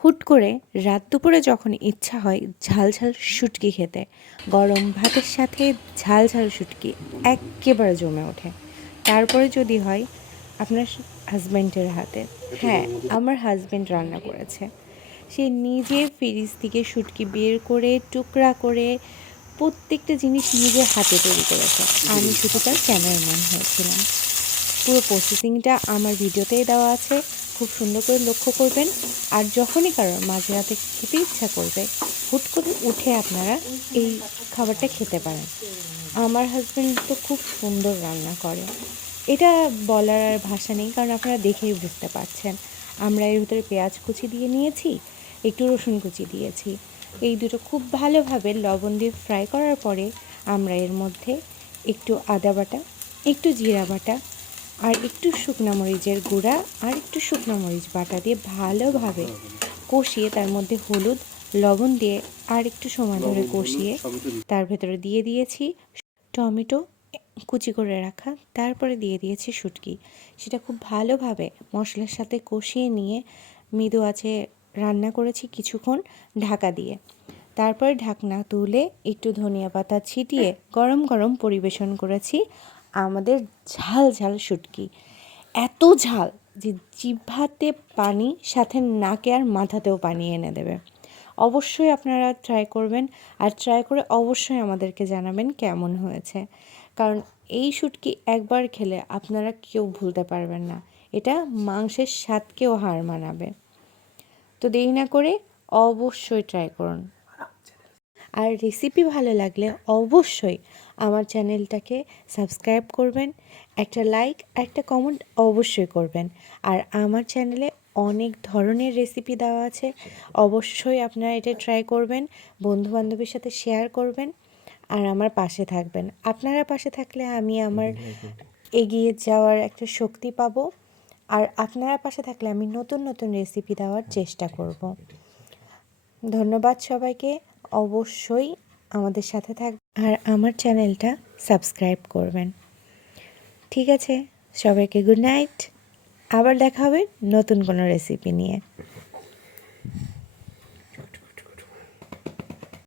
হুট করে রাত দুপুরে যখন ইচ্ছা হয় ঝাল ঝাল শুটকি খেতে, গরম ভাতের সাথে ঝাল ঝাল শুটকি একেবারে জমে ওঠে। তারপরে যদি হয় আপনার হাজব্যান্ডের হাতে। হ্যাঁ, আমার হাজব্যান্ড রান্না করেছে। সে নিজে ফ্রিজ থেকে শুটকি বের করে টুকরা করে প্রত্যেকটা জিনিস নিজের হাতে তৈরি করেছে। আমি শুধু তার ক্যামেরাম্যান হয়েছিলাম। পুরো প্রসেসিংটা আমার ভিডিওতেই দেওয়া আছে, খুব সুন্দর করে লক্ষ্য করবেন। আর যখনই কারোর মাঝরাতে খেতে ইচ্ছা করবে, হুট করে উঠে আপনারা এই খাবারটা খেতে পারেন। আমার হাজব্যান্ড তো খুব সুন্দর রান্না করে, এটা বলার আর ভাষা নেই, কারণ আপনারা দেখেই বুঝতে পারছেন। আমরা এর ভিতরে পেঁয়াজ কুচি দিয়ে নিয়েছি, একটু রসুন কুচি দিয়েছি। এই দুটো খুব ভালোভাবে লবণ দিয়ে ফ্রাই করার পরে আমরা এর মধ্যে একটু আদা বাটা, একটু জিরা বাটা আর একটু শুকনো মরিচের গুঁড়া আর একটু শুকনো মরিচ বাটা দিয়ে ভালোভাবে কষিয়ে তার মধ্যে হলুদ লবণ দিয়ে আর একটু সময় ধরে কষিয়ে তার ভেতরে দিয়ে দিয়েছি টমেটো কুচি করে রাখা, তারপরে দিয়ে দিয়েছি শুটকি। সেটা খুব ভালোভাবে মশলার সাথে কষিয়ে নিয়ে মৃদু আঁচে রান্না করেছি কিছুক্ষণ ঢাকা দিয়ে। তারপরে ঢাকনা তুলে একটু ধনিয়া পাতা ছিটিয়ে গরম গরম পরিবেশন করেছি আমাদের ঝাল ঝাল শুটকি। এত ঝাল যে জিহ্বাতে পানি, সাথে নাকে আর মাথাতেও পানি এনে দেবে। অবশ্যই আপনারা ট্রাই করবেন, আর ট্রাই করে অবশ্যই আমাদেরকে জানাবেন কেমন হয়েছে। কারণ এই শুটকি একবার খেলে আপনারা কেউ ভুলতে পারবেন না। এটা মাংসের স্বাদকেও হার মানাবে। তো দেরি না করে অবশ্যই ট্রাই করুন। আর রেসিপি ভালো লাগলে অবশ্যই আমার চ্যানেলটাকে সাবস্ক্রাইব করবেন, একটা লাইক একটা কমেন্ট অবশ্যই করবেন। আর আমার চ্যানেলে অনেক ধরনের রেসিপি দেওয়া আছে, অবশ্যই আপনারা এটা ট্রাই করবেন, বন্ধুবান্ধবের সাথে শেয়ার করবেন আর আমার পাশে থাকবেন। আপনারা পাশে থাকলে আমি আমার এগিয়ে যাওয়ার একটা শক্তি পাবো, আর আপনারা পাশে থাকলে আমি নতুন নতুন রেসিপি দেওয়ার চেষ্টা করব। ধন্যবাদ সবাইকে। অবশ্যই আমাদের সাথে থাকবেন আর আমার চ্যানেলটা সাবস্ক্রাইব করবেন। ঠিক আছে, সবাইকে গুড নাইট। আবার দেখা হবে নতুন কোনো রেসিপি নিয়ে।